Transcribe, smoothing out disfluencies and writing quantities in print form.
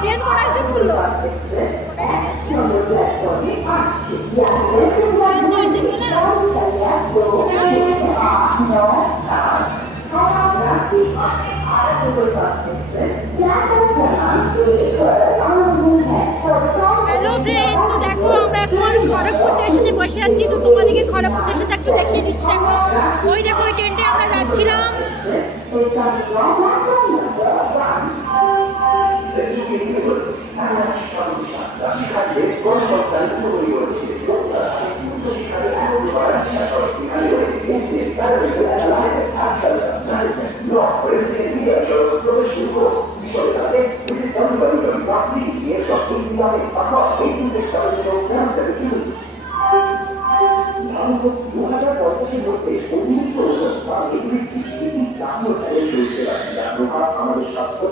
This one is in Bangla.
ট্রেন করাইছে খুললো হ্যালো ফ্রেন্ড, তো দেখো আমরা এখন খড়গপুর স্টেশনে বসে আছি। তো তোমাদেরকে খড়গপুর স্টেশনটা একটু দেখিয়ে দিচ্ছি। দেখো ওই দেখো ওই ট্রেনটা আমরা যাচ্ছিলাম। আমাদের স্বাস্থ্য